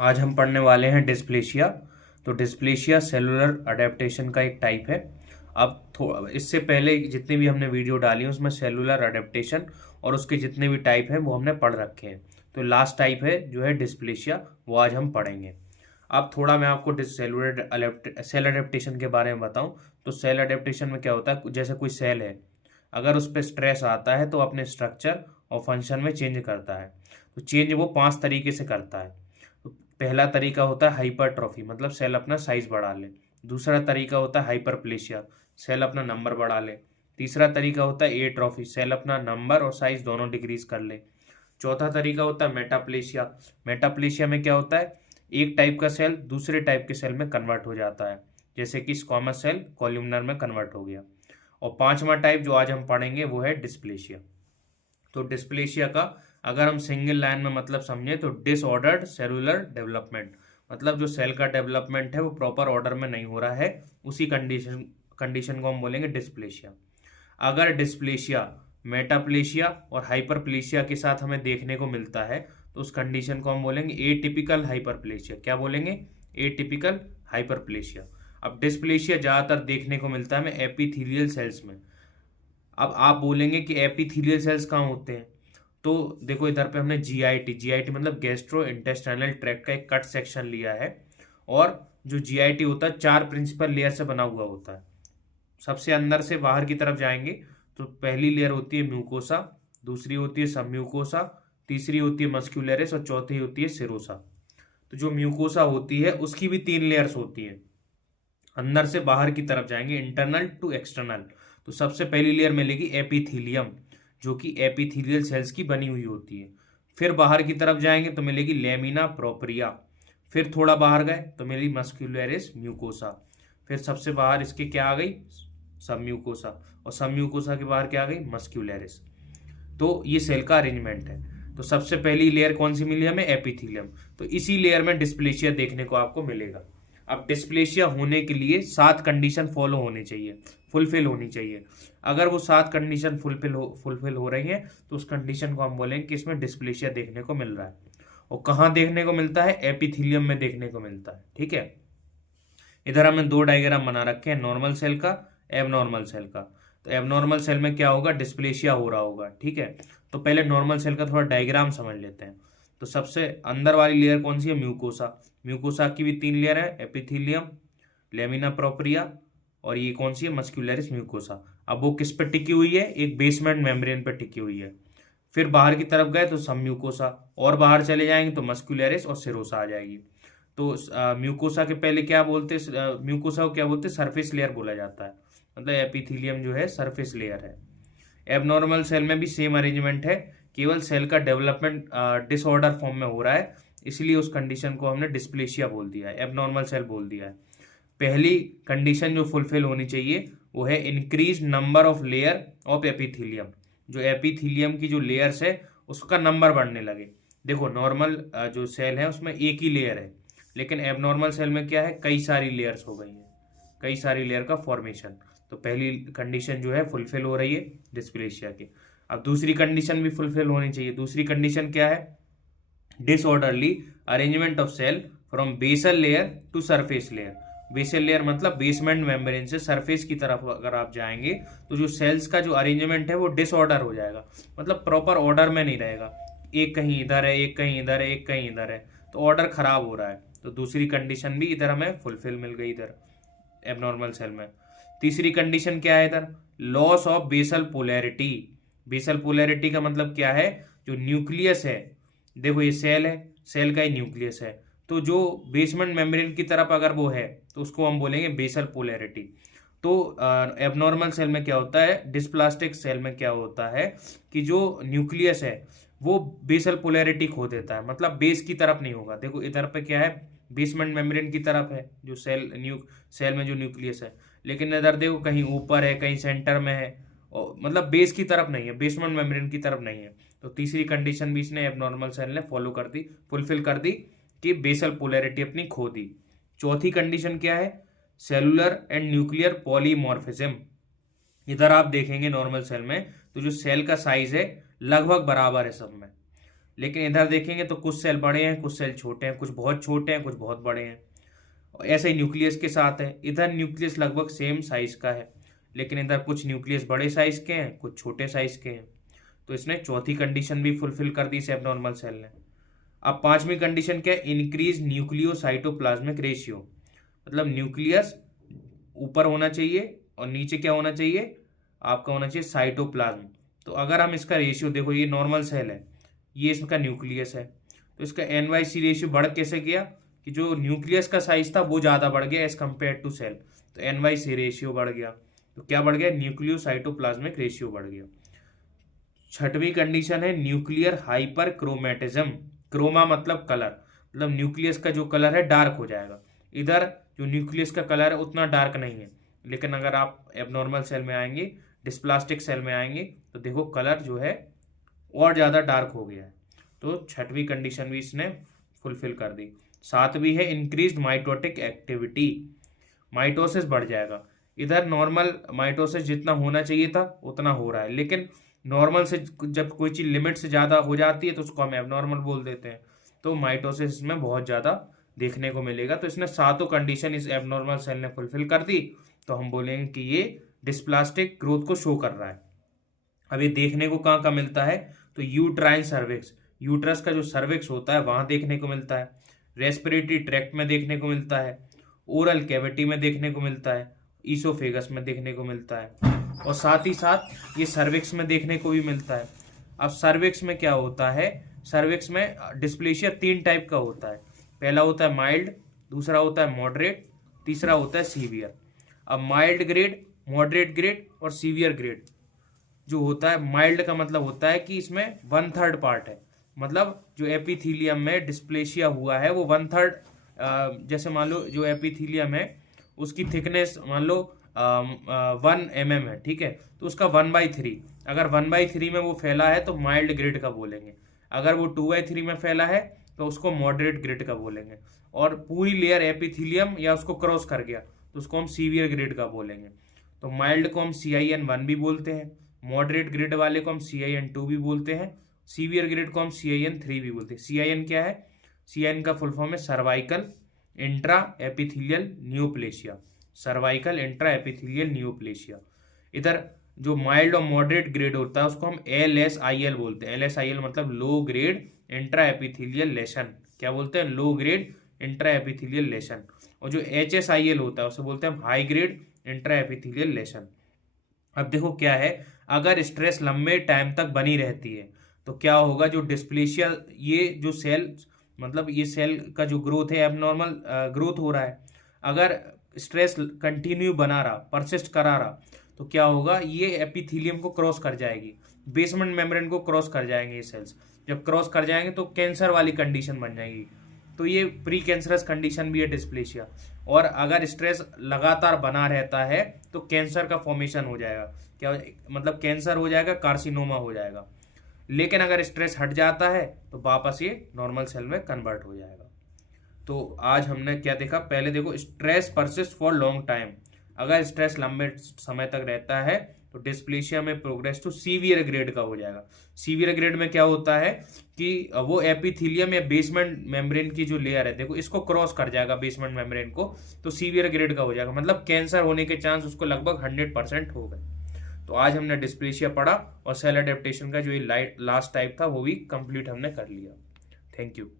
आज हम पढ़ने वाले हैं डिस्प्लेशिया। तो डिस्प्लेशिया सेलुलर अडेप्टेशन का एक टाइप है। अब इससे पहले जितनी भी हमने वीडियो डाली है उसमें सेलुलर अडेप्टेशन और उसके जितने भी टाइप हैं वो हमने पढ़ रखे हैं। तो लास्ट टाइप है जो है डिस्प्लेशिया, वो आज हम पढ़ेंगे। अब थोड़ा मैं आपको सेल अडेप्टेशन के बारे में बताऊं। तो सेल अडेप्टेशन में क्या होता है, जैसे कोई सेल है, अगर उस पर स्ट्रेस आता है तो अपने स्ट्रक्चर और फंक्शन में चेंज करता है। तो चेंज वो 5 तरीके से करता है। तो पहला तरीका होता है हाइपरट्रॉफी, मतलब सेल अपना साइज बढ़ा ले। दूसरा तरीका होता है हाइपरप्लेशिया, सेल अपना नंबर बढ़ा ले। तीसरा तरीका होता है एट्रॉफी, सेल अपना नंबर और साइज दोनों डिक्रीज कर ले। चौथा तरीका होता है मेटाप्लेशिया। मेटाप्लेशिया में क्या होता है, एक टाइप का सेल दूसरे टाइप के सेल में कन्वर्ट हो जाता है, जैसे कि स्क्वामस सेल कॉल्यूमनर में कन्वर्ट हो गया। और पांचवा टाइप जो आज हम पढ़ेंगे वो है डिस्प्लेशिया। तो डिस्प्लेशिया का अगर हम सिंगल लाइन में मतलब समझे तो डिसऑर्डर्ड सेलुलर डेवलपमेंट, मतलब जो सेल का डेवलपमेंट है वो प्रॉपर ऑर्डर में नहीं हो रहा है, उसी कंडीशन कंडीशन को हम बोलेंगे डिस्प्लेशिया। अगर डिस्प्लेशिया मेटाप्लेशिया और हाइपरप्लेशिया के साथ हमें देखने को मिलता है तो उस कंडीशन को हम बोलेंगे एटिपिकल हाइपरप्लेशिया। क्या बोलेंगे? Atypical hyperplasia. अब डिस्प्लेशिया ज़्यादातर देखने को मिलता है हमें एपिथेलियल सेल्स में। अब आप बोलेंगे कि एपिथेलियल सेल्स कहाँ होते हैं, तो देखो इधर पे हमने जीआईटी मतलब गैस्ट्रो इंटेस्टाइनल ट्रैक्ट का एक कट सेक्शन लिया है। और जो जीआईटी होता है 4 प्रिंसिपल लेयर से बना हुआ होता है। सबसे अंदर से बाहर की तरफ जाएंगे तो पहली लेयर होती है म्यूकोसा, दूसरी होती है सबम्यूकोसा, तीसरी होती है मस्क्यूलरिस और चौथी होती है सिरोसा। तो जो म्यूकोसा होती है उसकी भी 3 लेयर्स होती है। अंदर से बाहर की तरफ जाएंगे, इंटरनल टू एक्सटर्नल। तो सबसे पहली लेयर मिलेगी एपिथीलियम, जो कि एपिथीलियल सेल्स की बनी हुई होती है। फिर बाहर की तरफ जाएंगे तो मिलेगी लेमिना प्रोप्रिया। फिर थोड़ा बाहर गए तो मिलेगी मस्क्यूलरिस म्यूकोसा। फिर सबसे बाहर इसके क्या आ गई? सब म्यूकोसा। और सब म्यूकोसा के बाहर क्या आ गई? मस्क्यूलरिस। तो ये सेल का अरेंजमेंट है। तो सबसे पहली लेयर कौन सी मिली हमें? एपिथेलियम। तो इसी लेयर में डिस्प्लेशिया देखने को आपको मिलेगा। अब डिस्प्लेशिया होने के लिए 7 कंडीशन फॉलो होनी चाहिए, फुलफिल होनी चाहिए। अगर वो 7 कंडीशन फुलफिल हो रही है तो उस कंडीशन को हम बोलेंगे कि इसमें डिस्प्लेशिया देखने को मिल रहा है। और कहाँ देखने को मिलता है? एपिथेलियम में देखने को मिलता है। ठीक है, इधर हमने 2 डायग्राम बना रखे हैं, नॉर्मल सेल का, एबनॉर्मल सेल का। तो एबनॉर्मल सेल में क्या होगा? डिस्प्लेशिया हो रहा होगा। ठीक है, तो पहले नॉर्मल सेल का थोड़ा डायग्राम समझ लेते हैं। तो सबसे अंदर वाली लेयर कौन सी है? म्यूकोसा। म्यूकोसा की भी 3 लेयर है, एपिथेलियम, लेमिना प्रोप्रिया और ये कौन सी है? Muscularis mucosa. अब वो किस पे टिकी हुई है? एक बेसमेंट मेम्ब्रेन पे टिकी हुई है। फिर बाहर की तरफ गए तो सब म्यूकोसा, और बाहर चले जाएंगे तो मस्क्यूलरिस और सिरोसा आ जाएगी। तो म्यूकोसा के पहले क्या बोलते हैं? म्यूकोसा को क्या बोलते हैं? सरफेस लेयर बोला जाता है, मतलब एपिथेलियम जो है सरफेस लेयर है। एबनॉर्मल सेल में भी सेम अरेंजमेंट है, केवल सेल का डेवलपमेंट डिसऑर्डर फॉर्म में हो रहा है, इसलिए उस कंडीशन को हमने डिस्प्लेशिया बोल दिया है, एबनॉर्मल सेल बोल दिया है। पहली कंडीशन जो फुलफिल होनी चाहिए वो है increase number of layer of epithelium. जो एपिथेलियम की जो लेयर्स है उसका नंबर बढ़ने लगे। देखो नॉर्मल जो सेल है उसमें एक ही लेयर है, लेकिन एबनॉर्मल सेल में क्या है? कई सारी लेयर्स हो गई हैं, कई सारी लेयर का फॉर्मेशन। तो पहली कंडीशन जो है फुलफिल हो रही है डिस्प्लेशिया की। अब दूसरी कंडीशन भी फुलफिल होनी चाहिए। दूसरी कंडीशन क्या है? Disorderly arrangement of cell from basal layer to surface layer. Basal layer मतलब बेसमेंट मेम्ब्रेन से सरफेस की तरफ अगर आप जाएंगे तो जो सेल्स का जो अरेंजमेंट है वो डिसऑर्डर हो जाएगा, मतलब प्रॉपर ऑर्डर में नहीं रहेगा। एक कहीं इधर है, एक कहीं इधर है, एक कहीं इधर है, तो ऑर्डर खराब हो रहा है। तो दूसरी कंडीशन भी इधर हमें फुलफिल मिल गई इधर एबनॉर्मल सेल में। तीसरी कंडीशन क्या है इधर? Loss of basal polarity. Basal polarity का मतलब क्या है? जो न्यूक्लियस है, देखो ये सेल है, सेल का ही न्यूक्लियस है, तो जो बेसमेंट मेम्ब्रेन की तरफ अगर वो है तो उसको हम बोलेंगे बेसल पोलैरिटी। तो एबनॉर्मल सेल में क्या होता है? डिस्प्लास्टिक सेल में क्या होता है कि जो न्यूक्लियस है वो बेसल पोलैरिटी खो देता है, मतलब बेस की तरफ नहीं होगा। देखो इधर पे क्या है? बेसमेंट मेम्ब्रेन की तरफ है जो सेल में जो न्यूक्लियस है, लेकिन इधर देखो कहीं ऊपर है, कहीं सेंटर में है, और मतलब बेस की तरफ नहीं है, बेसमेंट मेम्ब्रेन की तरफ नहीं है। तो तीसरी कंडीशन भी इसने एबनॉर्मल सेल ने फॉलो कर दी, फुलफिल कर दी, कि बेसल पोलैरिटी अपनी खो दी। चौथी कंडीशन क्या है? Cellular and nuclear polymorphism. इधर आप देखेंगे नॉर्मल सेल में तो जो सेल का साइज है लगभग बराबर है सब में, लेकिन इधर देखेंगे तो कुछ सेल बड़े हैं, कुछ सेल छोटे हैं, कुछ बहुत छोटे हैं, कुछ बहुत बड़े हैं। ऐसे ही न्यूक्लियस के साथ है, इधर न्यूक्लियस लगभग सेम साइज का है, लेकिन इधर कुछ न्यूक्लियस बड़े साइज के हैं, कुछ छोटे साइज के हैं। तो इसने चौथी कंडीशन भी फुलफिल कर दी इस एबनॉर्मल सेल ने। अब पांचवी कंडीशन क्या है? इंक्रीज न्यूक्लियोसाइटोप्लाज्मिक रेशियो, मतलब न्यूक्लियस ऊपर होना चाहिए और नीचे क्या होना चाहिए? आपका होना चाहिए साइटोप्लाज्म। तो अगर हम इसका रेशियो देखो, ये नॉर्मल सेल है, ये इसका न्यूक्लियस है, तो इसका NYC रेशियो बढ़ कैसे गया कि जो न्यूक्लियस का साइज था वो ज़्यादा बढ़ गया एज कम्पेयर टू सेल, तो NYC रेशियो बढ़ गया। तो क्या बढ़ गया? न्यूक्लियोसाइटोप्लाज्मिक रेशियो बढ़ गया। छठवीं कंडीशन है न्यूक्लियर हाइपर क्रोमेटिज्म। क्रोमा मतलब कलर, मतलब न्यूक्लियस का जो कलर है डार्क हो जाएगा। इधर जो न्यूक्लियस का कलर है उतना डार्क नहीं है, लेकिन अगर आप एबनॉर्मल सेल में आएंगे, डिस्प्लास्टिक सेल में आएंगे, तो देखो कलर जो है और ज़्यादा डार्क हो गया है। तो छठवीं कंडीशन भी इसने फुलफिल कर दी। सातवीं है इंक्रीज्ड माइटोटिक एक्टिविटी, माइटोसिस बढ़ जाएगा। इधर नॉर्मल माइटोसिस जितना होना चाहिए था उतना हो रहा है, लेकिन नॉर्मल से जब कोई चीज़ लिमिट से ज़्यादा हो जाती है तो उसको हम एबनॉर्मल बोल देते हैं। तो माइटोसिस में बहुत ज़्यादा देखने को मिलेगा। तो इसने सातों कंडीशन इस एबनॉर्मल सेल ने फुलफिल कर दी, तो हम बोलेंगे कि ये डिस्प्लास्टिक ग्रोथ को शो कर रहा है। अब ये देखने को कहाँ का मिलता है? तो यूट्राइन सर्विक्स, यूट्रस का जो सर्विक्स होता है वहाँ देखने को मिलता है, रेस्पिरेटरी ट्रैक्ट में देखने को मिलता है, ओरल कैविटी में देखने को मिलता है, ईसोफेगस में देखने को मिलता है, और साथ ही साथ ये सर्विक्स में देखने को भी मिलता है। अब सर्विक्स में क्या होता है? सर्विक्स में डिस्प्लेशिया 3 टाइप का होता है। पहला होता है माइल्ड, दूसरा होता है मॉडरेट, तीसरा होता है सीवियर। अब माइल्ड ग्रेड, मॉडरेट ग्रेड और सीवियर ग्रेड जो होता है, माइल्ड का मतलब होता है कि इसमें 1/3 पार्ट है, मतलब जो एपिथीलियम में डिस्प्लेशिया हुआ है वो 1/3, जैसे मान लो जो एपिथीलियम है उसकी थिकनेस मान लो 1 mm है, ठीक है, तो उसका 1/3, अगर 1/3 में वो फैला है तो माइल्ड ग्रेड का बोलेंगे। अगर वो 2/3 में फैला है तो उसको मॉडरेट ग्रेड का बोलेंगे। और पूरी लेयर एपिथीलियम या उसको क्रॉस कर गया तो उसको हम सीवियर ग्रेड का बोलेंगे। तो माइल्ड को हम CIN1 भी बोलते हैं, मॉडरेट ग्रेड वाले को हम CIN2 भी बोलते हैं, सीवियर ग्रेड को हम CIN3 भी बोलते हैं। CIN क्या है? CIN का फुल फॉर्म है cervical intra epithelial neoplasia, cervical intra epithelial neoplasia. इधर जो माइल्ड और मॉडरेट ग्रेड होता है उसको हम LSIL बोलते हैं। LSIL मतलब लो ग्रेड इंट्रा एपिथीलियल लेशन, क्या बोलते हैं? लो ग्रेड इंट्रा एपिथीलियल लेशन। और जो HSIL होता है उसे बोलते हैं हाई ग्रेड इंट्रा एपिथीलियल लेशन। अब देखो क्या है, अगर स्ट्रेस लंबे टाइम तक बनी रहती है तो क्या होगा? जो डिस्प्लेशिया, ये जो सेल मतलब ये सेल का जो ग्रोथ है एबनॉर्मल ग्रोथ हो रहा है, अगर स्ट्रेस कंटिन्यू बना रहा, परसिस्ट करा रहा, तो क्या होगा? ये एपिथीलियम को क्रॉस कर जाएगी, बेसमेंट मेम्ब्रेन को क्रॉस कर जाएंगे ये सेल्स। जब क्रॉस कर जाएंगे तो कैंसर वाली कंडीशन बन जाएगी। तो ये प्री कैंसरस कंडीशन भी है डिस्प्लेशिया। और अगर स्ट्रेस लगातार बना रहता है तो कैंसर का फॉर्मेशन हो जाएगा, क्या मतलब कैंसर हो जाएगा, कार्सिनोमा हो जाएगा। लेकिन अगर स्ट्रेस हट जाता है तो वापस ये नॉर्मल सेल में कन्वर्ट हो जाएगा। तो आज हमने क्या देखा? पहले देखो, stress persist for long time, अगर स्ट्रेस लंबे समय तक रहता है तो डिस्प्लेशिया में प्रोग्रेस टू सीवियर ग्रेड का हो जाएगा। सीवियर ग्रेड में क्या होता है कि वो एपिथीलियम या बेसमेंट मेम्ब्रेन की जो लेयर है, देखो इसको क्रॉस कर जाएगा बेसमेंट मेम्ब्रेन को, तो सीवियर ग्रेड का हो जाएगा, मतलब कैंसर होने के चांस उसको लगभग 100% हो गए। तो आज हमने डिस्प्लेशिया पढ़ा और सेल एडेप्टेशन का जो ये लास्ट टाइप था वो भी कंप्लीट हमने कर लिया। Thank you.